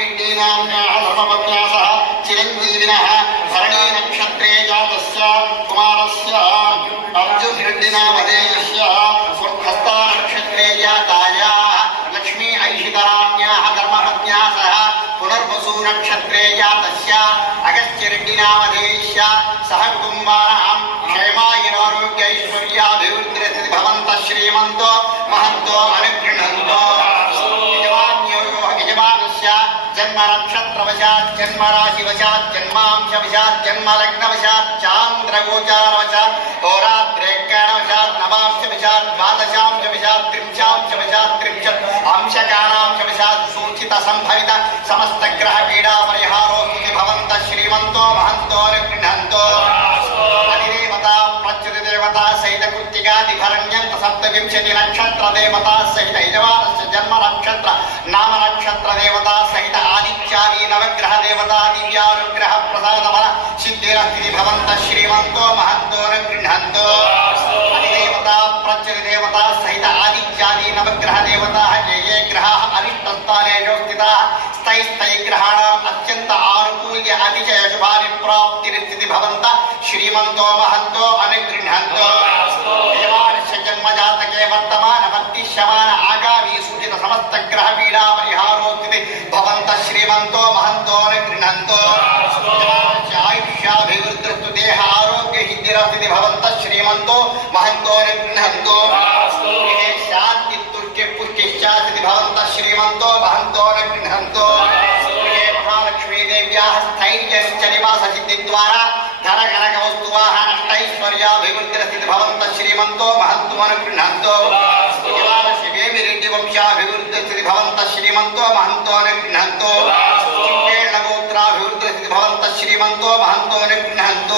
वीण्डीनां चिरञ्जीविनः भरणीन वशात जन्म राशि वशात जन्मांश वशात जन्म लग्न वशात चांद्र गोचार वशात होराद्रेकण वशात नवांश वशात द्वादशांश वशात त्रिंशांश वशात त्रिंशत् अंशकानांश वशात सूचित संभवित समस्त ग्रह पीड़ा परिहारो भवंत श्रीमंतो महंतो गृहंतो వింశతి నక్షత్ర దేవతా సహిత యజమానస్య జన్మ నక్షత్ర నామ నక్షత్ర దేవతా సహిత ఆదిత్యాది నవగ్రహ దేవతా దివ్యానుగ్రహ ప్రసాద బల సిద్ధిరస్తి భవంత శ్రీమంతో మహంతో గృహంతో అధిదేవతా ప్రచరి దేవతా సహిత ఆదిత్యాది నవగ్రహ దేవతా ఏ ఏ గ్రహా అరిష్టస్థానేషు స్థితా స్థైస్థైగ్రహాణం అత్యంత ఆనుకూల్య అతిశయ శుభాని ప్రాప్తిరిస్థితి భవంత శ్రీమంతో మహంతో అనుగృహంతో సంసర్గ పీడా పరిహారోక్తి భవంత శ్రీమంతో మహంతో గృహంతో ఆయుష్యాభివృద్ధి దేహ ఆరోగ్య హిద్ధిరస్తి భవంత శ్రీమంతో మహంతో గృహంతో శాంతి తుర్కి పుష్టిశ్చాస్తి భవంత శ్రీమంతో మహంతో గృహంతో మహాలక్ష్మీదేవ్యాः స్థైర్యశ్చ నివాససిద్ధిద్వారా ధనకనక వస్తువాహ నష్టైశ్వర్యాభివృద్ధిరస్థితి భవంత శ్రీమంతో మహత్వమనుగృహంతో वंशाभिवृद्धिस्थिति भवन्तः श्रीमन्तो महन्तो निगृह्णन्तो चित्तेण गोत्राभिवृद्धिस्थिति भवन्तः श्रीमन्तो महन्तो निगृह्णन्तो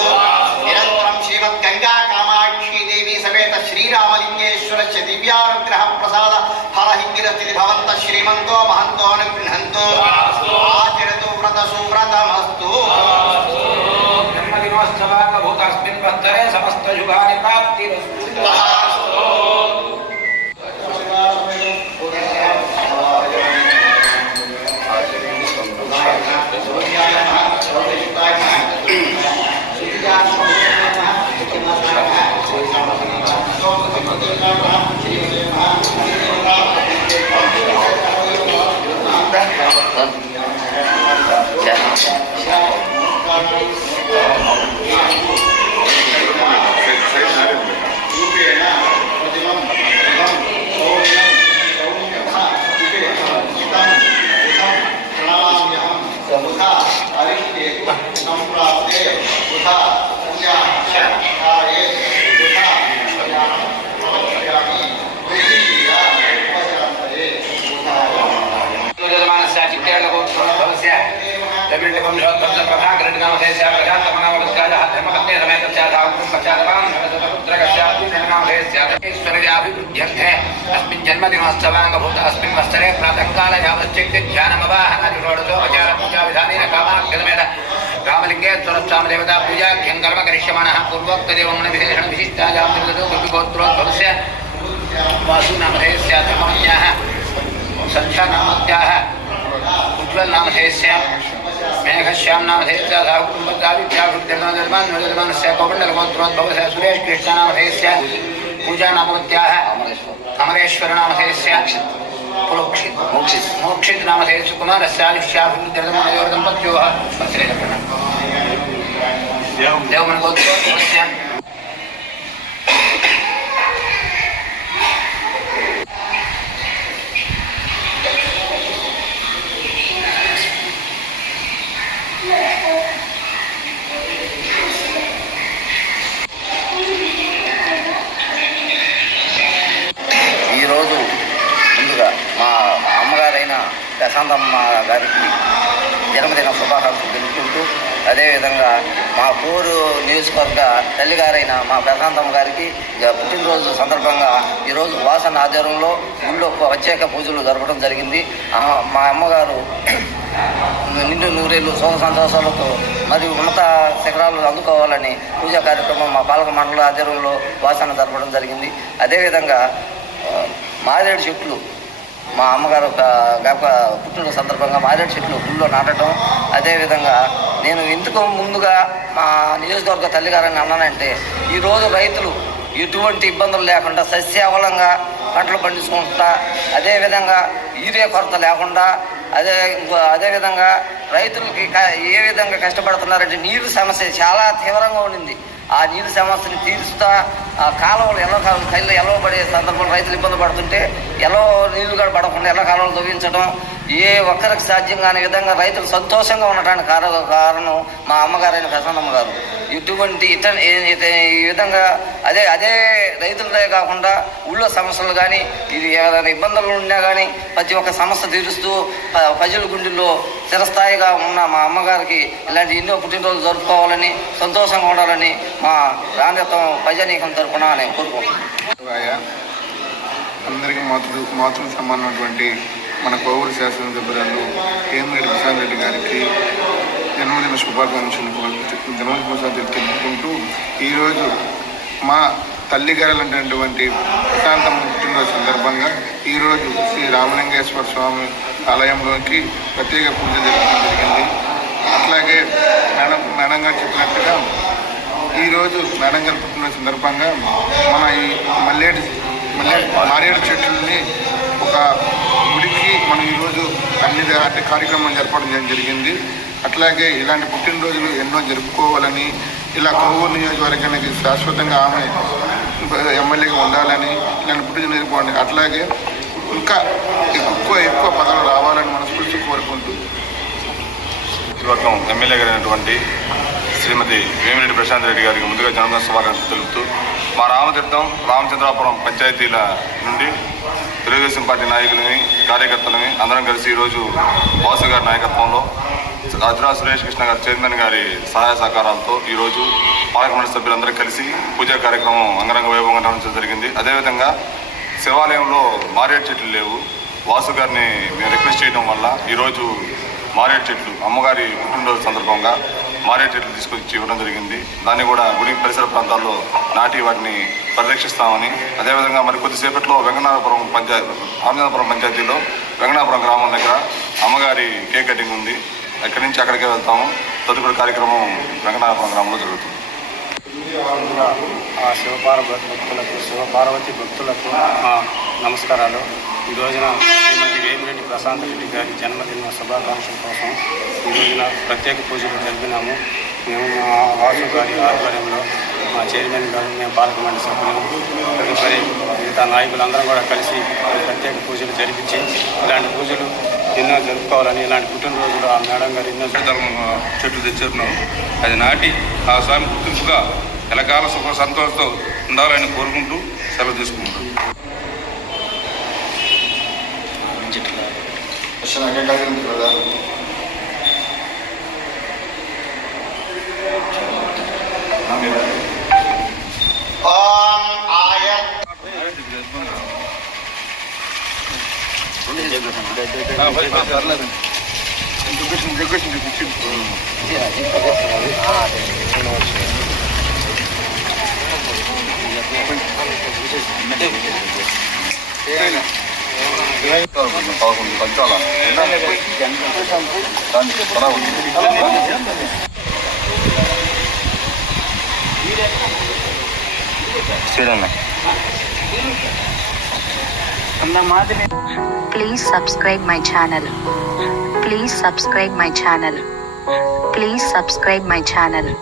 निरन्तरं श्रीमद्गङ्गा कामाक्षी देवी समेत श्रीरामलिङ्गेश्वरस्य दिव्यानुग्रहप्रसाद फलहिङ्गिरस्थिति भवन्तः श्रीमन्तो महन्तो निगृह्णन्तो आचरतु व्रतसु व्रतमस्तु ब्रह्मदिनोत्सवाकभूतस्मिन् वत्सरे समस्तयुगानि प्राप्तिरस्तु जन्मदिनोत्सवाङ्गभूत अस्मिन् वस्त्रे प्रातःकाल यावच्चिक्ति ध्यानमवाहनोडतो अचारपूजाविधानेन कामाख्यमेत रामलिङ्गेश्वरस्वामिदेवतापूजाख्यं कर्म करिष्यमाणः पूर्वोक्तदेवमणविशेषण विशिष्टायां निर्गतो कृपिगोत्रोद्भवस्य वासुनामधेयस्या धर्मज्ञाः सन्ध्यानामत्याः उज्ज्वलनामधेयस्या मेघश्याम नामधेयस्या पूजा है अमरेश्वर नाम से मोक्षित मोक्षित नामधेयस्य कुमारस्यायुष्याभिवृद्धिर्दमनयोर्दम्पत्योः देवमनगोत्रोस्य అదేవిధంగా మా పూరు నియోజకవర్గ తల్లిగారైన మా ప్రశాంతమ్మ గారికి పుట్టినరోజు సందర్భంగా ఈరోజు వాసన ఆధ్వర్యంలో గుళ్ళో ప్రత్యేక పూజలు జరపడం జరిగింది మా అమ్మగారు నిండు నూరేళ్ళు సుఖ సంతోషాలతో మరియు ఉన్నత శిఖరాలు అందుకోవాలని పూజా కార్యక్రమం మా పాలక మండల ఆధ్వర్యంలో వాసన జరపడం జరిగింది అదేవిధంగా మారేడు చెట్లు మా అమ్మగారు ఒక గొప్ప పుట్టిన సందర్భంగా మారేడు చెట్లు గుళ్ళో నాటడం అదేవిధంగా నేను ఎందుకు ముందుగా మా నియోజకవర్గ తల్లిగారని అన్నానంటే ఈరోజు రైతులు ఎటువంటి ఇబ్బందులు లేకుండా సస్యావలంగా పంటలు పండించుకుంటా అదేవిధంగా యూరియా కొరత లేకుండా అదే ఇంకో అదేవిధంగా రైతులకి ఏ విధంగా కష్టపడుతున్నారంటే నీరు సమస్య చాలా తీవ్రంగా ఉండింది ఆ నీరు సమస్యని తీరుస్తా ఆ కాలువలు ఎల్లో కాలువలు కళ్ళు పడే సందర్భంలో రైతులు ఇబ్బంది పడుతుంటే ఎల్లో నీళ్లు కూడా పడకుండా ఎల్లో కాలువలు తవ్వించడం ఏ ఒక్కరికి సాధ్యం కాని విధంగా రైతులు సంతోషంగా ఉండటానికి కారణం మా అమ్మగారైన ప్రసన్నమ్మ గారు ఇటువంటి ఇట ఈ విధంగా అదే అదే రైతులదే కాకుండా ఊళ్ళో సమస్యలు కానీ ఇది ఏదైనా ఇబ్బందులు ఉన్నా కానీ ప్రతి ఒక్క సమస్య తీరుస్తూ ప్రజల గుండెల్లో స్థిరస్థాయిగా ఉన్న మా అమ్మగారికి ఇలాంటి ఎన్నో పుట్టినరోజు జరుపుకోవాలని సంతోషంగా ఉండాలని మా రామ్యత్వం ప్రజానీకం తరఫున నేను కోరుకుంటున్నాను అందరికీ మాతృ మాతృ సమానమైనటువంటి మన కోవూరు శాసనసభ్యురాలు కేంద్రెడ్ ప్రసాద్ రెడ్డి గారికి జన్మదిన శుభాకాంక్షలు జన్మదిన తెలుపుకుంటూ ఈరోజు మా తల్లిగారులంటటువంటి ప్రశాంతమ్మ పుట్టినరోజు సందర్భంగా ఈరోజు శ్రీ రామలింగేశ్వర స్వామి ఆలయంలోకి ప్రత్యేక పూజ జరగడం జరిగింది అట్లాగే మేడం మేడం గారు చెప్పినట్టుగా ఈరోజు మేడం గారు పుట్టినరోజు సందర్భంగా మన ఈ మల్లేటి మల్లె మారేడు చెట్లని ఒక గుడికి మనం ఈరోజు అన్ని అంటే కార్యక్రమం జరపడం జరిగింది అట్లాగే ఇలాంటి పుట్టినరోజులు ఎన్నో జరుపుకోవాలని ఇలా కొవ్వూరు నియోజకవర్గానికి శాశ్వతంగా ఆమె ఎమ్మెల్యేగా ఉండాలని ఇలాంటి పుట్టిన జరుపుకోవాలని అట్లాగే ఇంకా ఎక్కువ ఎక్కువ పదవులు రావాలని మనస్ఫూర్తి కోరుకుంటూ ఎమ్మెల్యే గారైనటువంటి శ్రీమతి వేమిరెడ్డి ప్రశాంత్ రెడ్డి గారికి ముందుగా జనరల్ శుభాకాంక్షలు తెలుపుతూ మా రామతీర్థం రామచంద్రాపురం పంచాయతీల నుండి తెలుగుదేశం పార్టీ నాయకులని కార్యకర్తలని అందరం కలిసి ఈరోజు బాసు గారి నాయకత్వంలో అజ్రా సురేష్ కృష్ణ గారు చైర్మన్ గారి సహాయ సహకారాలతో ఈరోజు పాలకమండలి సభ్యులందరూ కలిసి పూజా కార్యక్రమం అంగరంగ వైభవంగా నిర్వహించడం జరిగింది అదేవిధంగా శివాలయంలో మారేడు చెట్లు లేవు వాసు గారిని మేము రిక్వెస్ట్ చేయడం వల్ల ఈరోజు మారేడు చెట్లు అమ్మగారి పుట్టినరోజు సందర్భంగా మారేడు చెట్లు తీసుకొచ్చి ఇవ్వడం జరిగింది దాన్ని కూడా గుడి పరిసర ప్రాంతాల్లో నాటి వాటిని పరిరక్షిస్తామని అదేవిధంగా మరి కొద్దిసేపట్లో వెంకనాపురం పంచాయతీ రామచంద్రపురం పంచాయతీలో వెంకనాపురం గ్రామం దగ్గర అమ్మగారి కేక్ కటింగ్ ఉంది అక్కడి నుంచి అక్కడికే వెళ్తాము తదుపరి కార్యక్రమం వెంకనాపురం గ్రామంలో జరుగుతుంది ఆ శివపార్వతి భక్తులకు శివపార్వతి భక్తులకు మా నమస్కారాలు ఈ రోజున శ్రీమతి వేమిరెడ్డి ప్రశాంత్ రెడ్డి గారి జన్మదిన శుభాకాంక్షల కోసం ఈ రోజున ప్రత్యేక పూజలు జరిపినాము మేము మా వాసు గారి ఆధ్వర్యంలో మా చైర్మన్ గారు మేము పాలకమండలి సభ్యులు తదుపరి మిగతా నాయకులందరం కూడా కలిసి ప్రత్యేక పూజలు జరిపించి ఇలాంటి పూజలు ఎన్నో జరుపుకోవాలని ఇలాంటి పుట్టినరోజులు ఆ మేడం గారు ఎన్నో చెట్లు తెచ్చున్నాం అది నాటి ఆ స్వామి గుర్తింపుగా ఎలకాల సుఖ సంతోషంతో ఉండాలని కోరుకుంటూ సెలవు తీసుకుంటాం Söyleme. Please subscribe my channel. Please subscribe my channel. Please subscribe my channel.